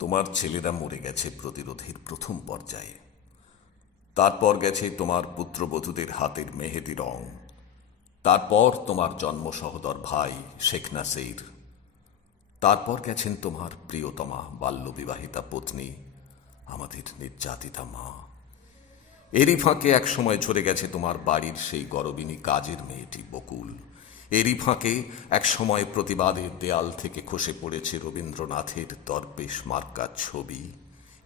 তোমার ছেলেরা মরে গেছে প্রতিরোধের প্রথম পর্যায়ে। তারপর গেছে তোমার পুত্রবধূদের হাতের মেহেদি রং। তারপর তোমার জন্ম সহোদর ভাই শেখ নাসির। তারপর গেছেন তোমার প্রিয়তমা বাল্যবিবাহিতা পত্নী, আমাদের নির্যাতিতা মা। এরই ফাঁকে এক সময় ঝরে গেছে তোমার বাড়ির সেই গরবিনী কাজের মেয়েটি বকুল। এরই ফাঁকে এক সময় প্রতিবাদের দেয়াল থেকে খসে পড়েছে রবীন্দ্রনাথের দরবেশ মার্কা ছবি।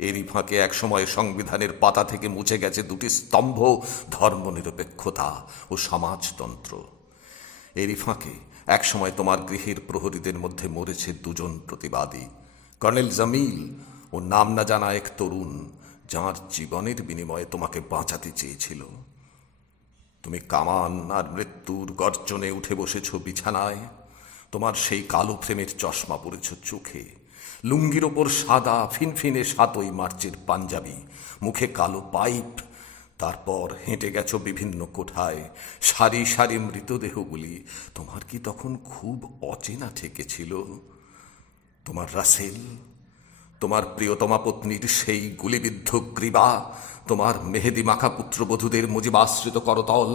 এরই ফাঁকে এক সময় সংবিধানের পাতা থেকে মুছে গেছে দুটি স্তম্ভ, ধর্মনিরপেক্ষতা ও সমাজতন্ত্র। এরই ফাঁকে এক সময় তোমার গৃহের প্রহরীদের মধ্যে মরেছে দুজন প্রতিবাদী, কর্নেল জামিল ও নাম না জানা এক তরুণ, যাঁর জীবনের বিনিময়ে তোমাকে বাঁচাতে চেয়েছিল। তুমি কামান আর মৃত্যুর গর্জনে উঠে বসেছ বিছানায়। তোমার সেই কালো ফ্রেমের চশমা পড়েছ চোখে, লুঙ্গির ওপর সাদা ফিনফিনে ৭ই মার্চের পাঞ্জাবি, মুখে কালো পাইপ। তারপর হেঁটে গেছো বিভিন্ন কোঠায়, সারি সারি মৃতদেহগুলি তোমার কি তখন খুব অচেনা ঠেকেছিল? তোমার রাসেল, তোমার প্রিয়তমা পত্নীর সেই গুলিবিদ্ধ গ্রীবা, তোমার মেহেদি মাখা পুত্রবধূদের মুজিবাশ্রিত করতল,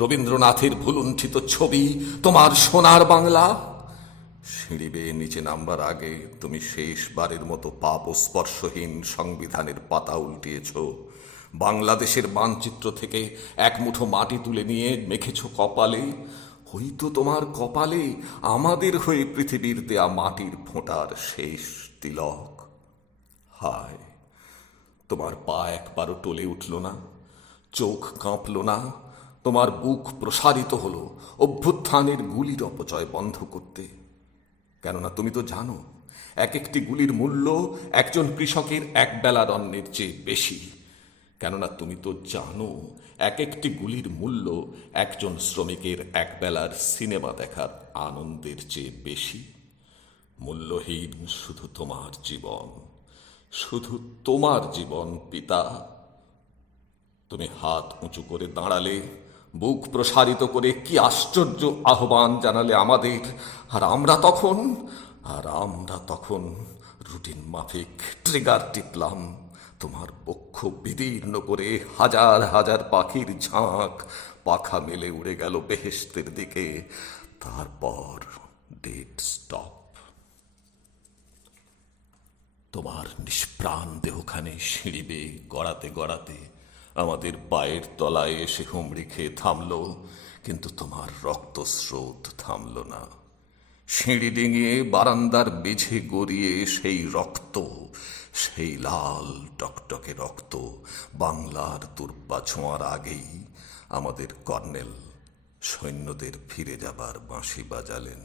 রবীন্দ্রনাথের ভুলুণ্ঠিত ছবি, তোমার সোনার বাংলা। সিঁড়ি বেয়ে নিচে নামবার আগে তুমি শেষবারের মতো পাপ স্পর্শহীন সংবিধানের পাতা উল্টিয়েছ। বাংলাদেশের মানচিত্র থেকে এক মুঠো মাটি তুলে নিয়ে মেখেছ কপালে। হয়তো তোমার কপালে আমাদের হয়ে পৃথিবীর দেয়া মাটির ফোঁটার শেষ তিলক। হায়, তোমার পা একবারও টলে উঠল না, চোখ কাঁপল না, তোমার বুক প্রসারিত হলো অভ্যুত্থানের গুলির অপচয় বন্ধ করতে। কেননা তুমি তো জানো, এক একটি গুলির মূল্য একজন কৃষকের একবেলার অন্নের চেয়ে বেশি। কেননা তুমি তো জানো, এক একটি গুলির মূল্য একজন শ্রমিকের একবেলার সিনেমা দেখার আনন্দের চেয়ে বেশি। মূল্যহীন শুধু তোমার জীবন, শুধু তোমার জীবন পিতা। তুমি হাত উঁচু করে দাঁড়ালে, বুক প্রসারিত করে কি আশ্চর্য আহ্বান জানালে আমাদের। আর আমরা তখন রুটিন মাফিক ট্রিগার টিপলাম। তোমার বক্ষ বিদীর্ণ করে হাজার হাজার পাখির ঝাঁক পাখা মেলে উড়ে গেল বেহেশতের দিকে। তারপর ডেড স্টপ। তোমার নিষ্প্রাণ দেহখানে সিঁড়ি বেয়ে গড়াতে গড়াতে আমাদের পায়ের তলায় এসে হুমড়ি খেয়ে থামল, কিন্তু তোমার রক্তস্রোত থামল না। সিঁড়ি ডিঙিয়ে বারান্দার মেঝে গড়িয়ে সেই রক্ত, সেই লাল টকটকে রক্ত বাংলার দুর্বা ছোঁয়ার আগেই আমাদের কর্নেল সৈন্যদের ফিরে যাবার বাঁশি বাজালেন।